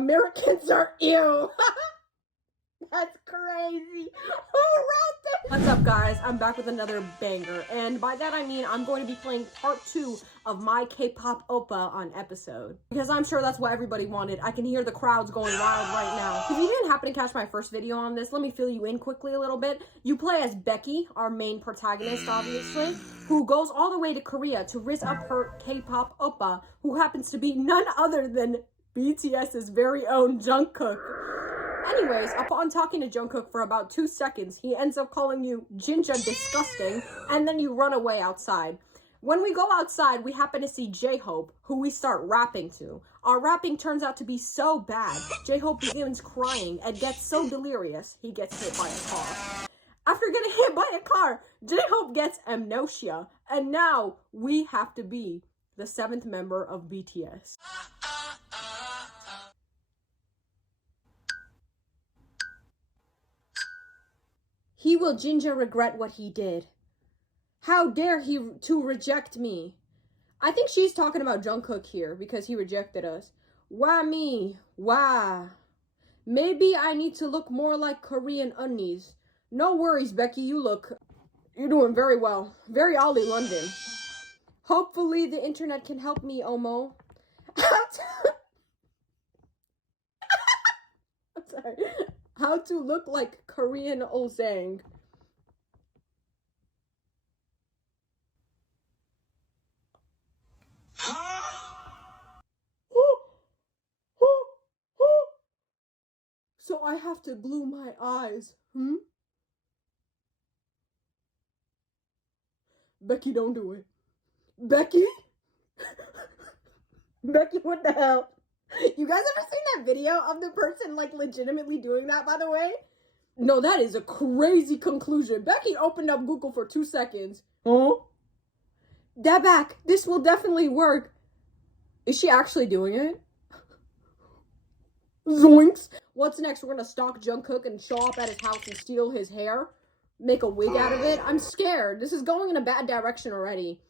Americans are ew. That's crazy. Who wrote that? What's up, guys? I'm back with another banger, and by that I mean I'm going to be playing part 2 of my K-pop oppa on episode, because I'm sure that's what everybody wanted. I can hear the crowds going wild right now. If you didn't happen to catch my first video on this, let me fill you in quickly a little bit. You play as Becky, our main protagonist, obviously, who goes all the way to Korea to rizz up her K-pop oppa, who happens to be none other than BTS's very own Jungkook. Anyways, upon talking to Jungkook for about 2 seconds, he ends up calling you Jinja disgusting, and then you run away outside. When we go outside, we happen to see J-Hope, who we start rapping to. Our rapping turns out to be so bad, J-Hope begins crying and gets so delirious, he gets hit by a car. After getting hit by a car, J-Hope gets amnesia, and now we have to be the 7th member of BTS. He will Jinja regret what he did. How dare he to reject me? I think she's talking about Jungkook here because he rejected us. Why me? Why? Maybe I need to look more like Korean unnies. No worries, Becky, you're doing very well. Very Ollie London. Hopefully the internet can help me, Omo. I'm sorry. How to look like Korean Ozang. So I have to glue my eyes, Becky, don't do it. Becky? Becky, what the hell? You guys ever seen that video of the person, like, legitimately doing that, by the way? No, that is a crazy conclusion. Becky opened up Google for 2 seconds. Huh? That back. This will definitely work. Is she actually doing it? Zoinks. What's next? We're gonna stalk Jungkook and show up at his house and steal his hair? Make a wig out of it? I'm scared. This is going in a bad direction already.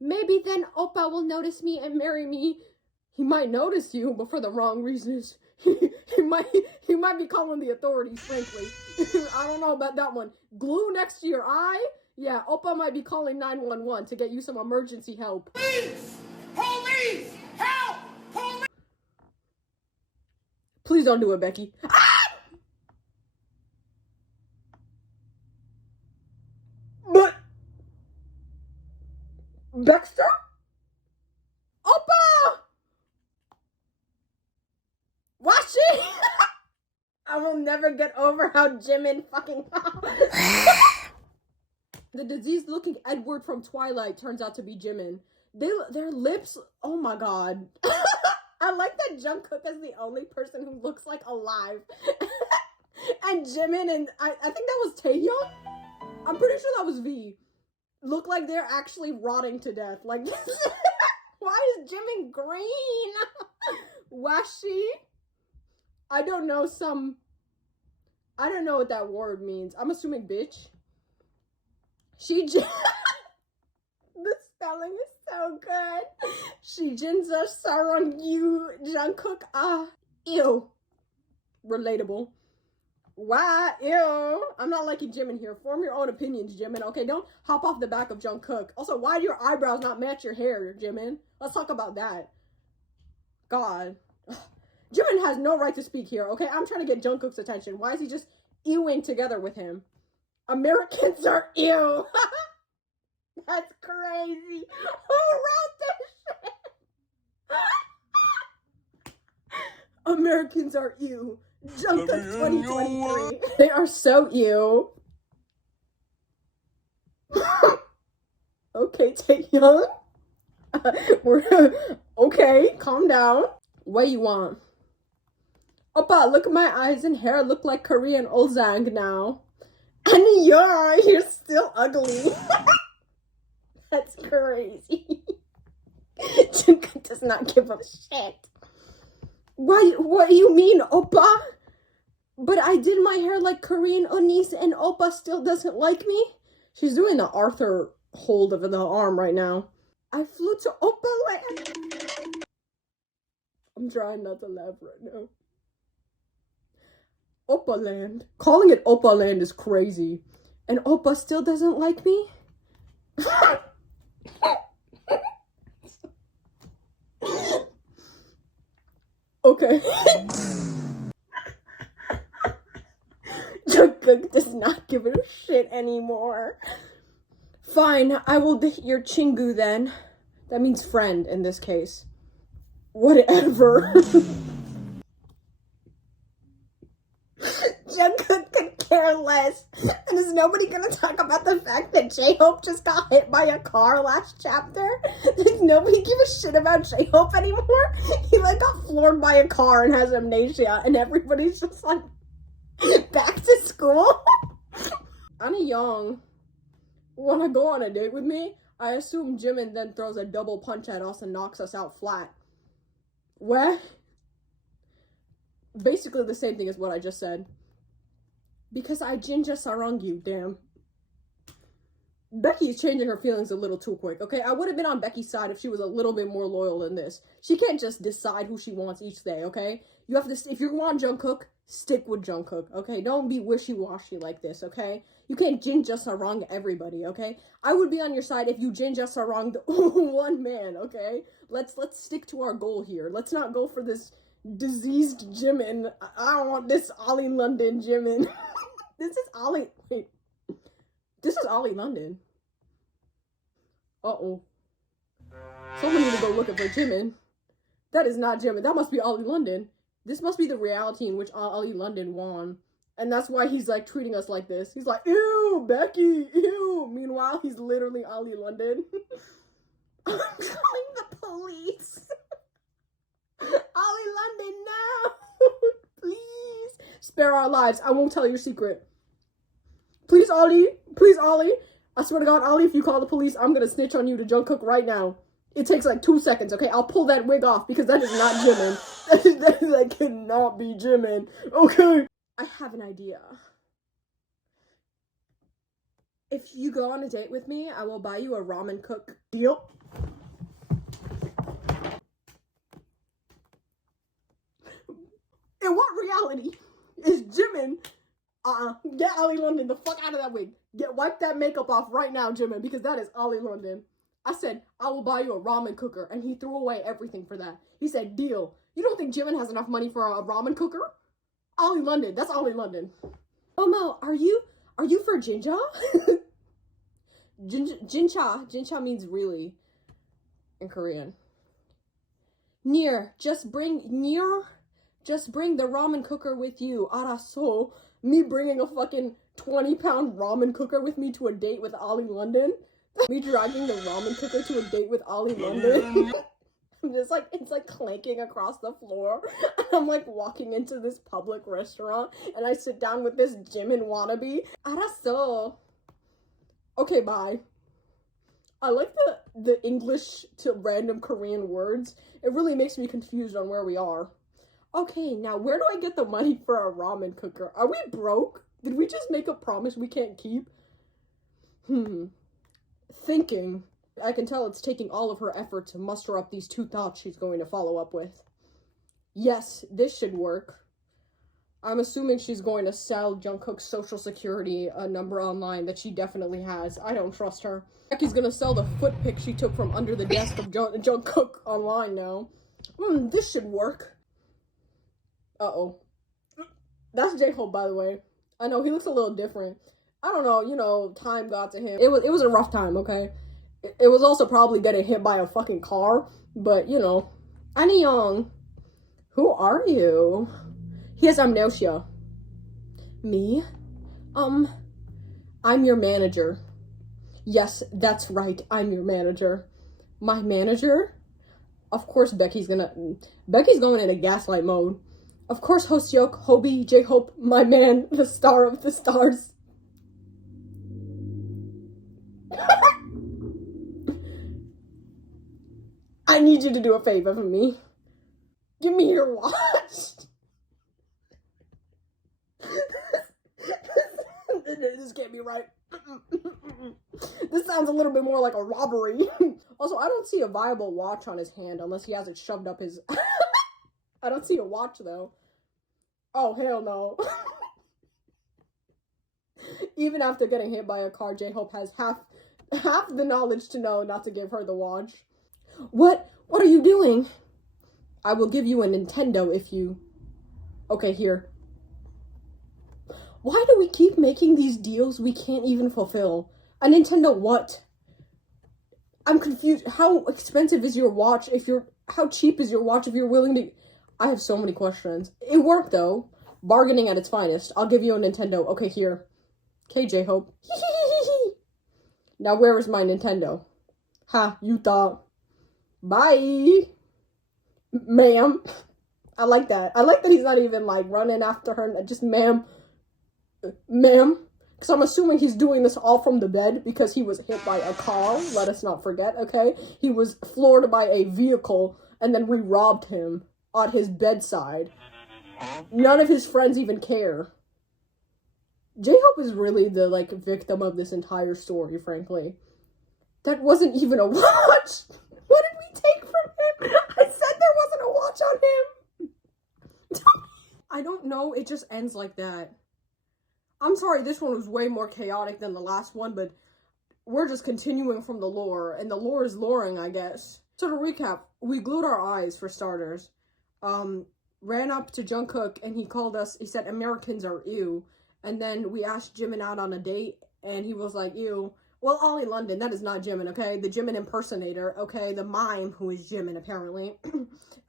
Maybe then Oppa will notice me and marry me. He might notice you, but for the wrong reasons. He might be calling the authorities, frankly. I don't know about that one. Glue next to your eye? Yeah, Oppa might be calling 911 to get you some emergency help. Police! Police! Help! Police! Please don't do it, Becky. Ah! But Baxter? Oppa! Watch it! I will never get over how Jimin fucking The diseased-looking Edward from Twilight turns out to be Jimin. Their lips, oh my god. I like that Jungkook is the only person who looks like alive. And Jimin and, I think that was Taehyung? I'm pretty sure that was V. Look like they're actually rotting to death. Like, why is Jimin green? Washi? I don't know what that word means. I'm assuming bitch. The spelling is so good. Nxtzahra you Jungkook. Ew. Relatable. Why? Ew. I'm not liking Jimin here. Form your own opinions, Jimin. Okay, don't hop off the back of Jungkook. Also, why do your eyebrows not match your hair, Jimin? Let's talk about that. God. Jimin has no right to speak here, okay? I'm trying to get Jungkook's attention. Why is he just ewing together with him? Americans are ew. That's crazy. Who wrote this shit? Americans are ew. Jungkook 2023. They are so ew. Okay, Taehyung. Okay, calm down. What you want? Oppa, look at my eyes and hair look like Korean Ozang now. And you're still ugly. That's crazy. Jungkook does not give a shit. What do you mean, Oppa? But I did my hair like Korean Onis and Oppa still doesn't like me? She's doing the Arthur hold of the arm right now. I flew to Oppa land. I'm trying not to laugh right now. Oppa land. Calling it Oppa land is crazy. And Oppa still doesn't like me? Okay. Jungkook does not give a shit anymore. Fine, I will date your Chingu then. That means friend in this case. Whatever. Jungkook could care less. And is nobody gonna talk about the fact that J-Hope just got hit by a car last chapter? Does nobody give a shit about J-Hope anymore? He like got floored by a car and has amnesia, and everybody's just like back to school. Annie Young, wanna go on a date with me? I assume Jimin then throws a double punch at us and knocks us out flat. What? Basically the same thing as what I just said. Because I Nxtzahra you, damn. Becky's changing her feelings a little too quick, okay? I would have been on Becky's side if she was a little bit more loyal than this. She can't just decide who she wants each day, okay? You have to, if you want Jungkook, stick with Jungkook, okay? Don't be wishy-washy like this, okay? You can't Nxtzahra everybody, okay? I would be on your side if you Nxtzahra the one man, okay? Let's stick to our goal here. Let's not go for this diseased Jimin. I don't want this Ollie London Jimin. This is Ollie, wait. This is Ollie London. Uh-oh. Someone need to go looking for Jimin. That is not Jimin. That must be Ollie London. This must be the reality in which Ollie London won. And that's why he's like treating us like this. He's like, ew, Becky, ew. Meanwhile, he's literally Ollie London. I'm calling the police. Ollie London, no. Please. Spare our lives. I won't tell your secret. Please, Ollie. Please, Ollie. I swear to God, Ollie, if you call the police, I'm gonna snitch on you to Jungkook right now. It takes like 2 seconds, okay? I'll pull that wig off because that is not Jimin. That cannot be Jimin. Okay. I have an idea. If you go on a date with me, I will buy you a ramen cook. Deal? In what reality is Jimin? Get Ollie London the fuck out of that wig. Wipe that makeup off right now, Jimin, because that is Ollie London. I said, I will buy you a ramen cooker, and he threw away everything for that. He said, deal. You don't think Jimin has enough money for a ramen cooker? Ollie London, that's Ollie London. Omo, are you for Jinja? Jincha means really in Korean. Just bring the ramen cooker with you. Araso. Me bringing a fucking 20-pound ramen cooker with me to a date with Ollie London? Me dragging the ramen cooker to a date with Ollie London? I'm just like, it's like clanking across the floor. I'm like walking into this public restaurant and I sit down with this Jimin wannabe. Araso. Okay, bye. I like the English to random Korean words. It really makes me confused on where we are. Okay, now where do I get the money for a ramen cooker? Are we broke? Did we just make a promise we can't keep? Thinking. I can tell it's taking all of her effort to muster up these 2 thoughts she's going to follow up with. Yes, this should work. I'm assuming she's going to sell Jungkook's social security number online that she definitely has. I don't trust her. Becky's gonna sell the foot pic she took from under the desk of Jungkook online now. This should work. Uh-oh. That's J-Hope, by the way. I know, he looks a little different. I don't know, you know, time got to him. It was a rough time, okay? It was also probably getting hit by a fucking car, but, you know. Annie Young, who are you? He has amnesia. Me? I'm your manager. Yes, that's right, I'm your manager. My manager? Of course Becky's going into gaslight mode. Of course, Hoseok, Hobie, J-Hope, my man, the star of the stars. I need you to do a favor for me. Give me your watch. This can't be right. This sounds a little bit more like a robbery. Also, I don't see a viable watch on his hand unless he has it shoved up his... I don't see a watch, though. Oh, hell no. Even after getting hit by a car, J-Hope has half the knowledge to know not to give her the watch. What are you doing? I will give you a Nintendo if you... Okay, here. Why do we keep making these deals we can't even fulfill? A Nintendo what? I'm confused. How expensive is your watch if you're... How cheap is your watch if you're willing to... I have so many questions. It worked, though. Bargaining at its finest. I'll give you a Nintendo. Okay, here. Okay, J-Hope. Now, where is my Nintendo? Ha, you thought. Bye. Ma'am. I like that. I like that he's not even, like, running after her. Just, ma'am. Ma'am. Because I'm assuming he's doing this all from the bed because he was hit by a car. Let us not forget, okay? He was floored by a vehicle, and then we robbed him at his bedside. None of his friends even care. J-Hope is really the, like, victim of this entire story, frankly. That wasn't even a watch! What did we take from him? I said there wasn't a watch on him! I don't know, it just ends like that. I'm sorry, this one was way more chaotic than the last one, but we're just continuing from the lore, and the lore is loring, I guess. So to recap, we glued our eyes, for starters. Ran up to Jungkook, and he called us, he said, Americans are ew. And then we asked Jimin out on a date, and he was like, ew. Well, Ollie London, that is not Jimin, okay? The Jimin impersonator, okay? The mime who is Jimin, apparently.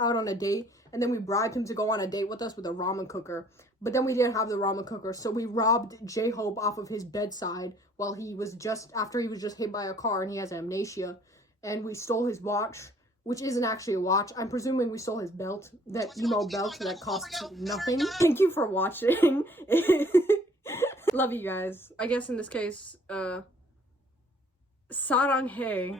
Out on a date. And then we bribed him to go on a date with us with a ramen cooker. But then we didn't have the ramen cooker, so we robbed J-Hope off of his bedside while he was after he was just hit by a car and he has amnesia. And we stole his watch, which isn't actually a watch. I'm presuming we stole his belt. That, you know, belt that costs nothing. Thank you for watching. Love you guys. I guess in this case, saranghae.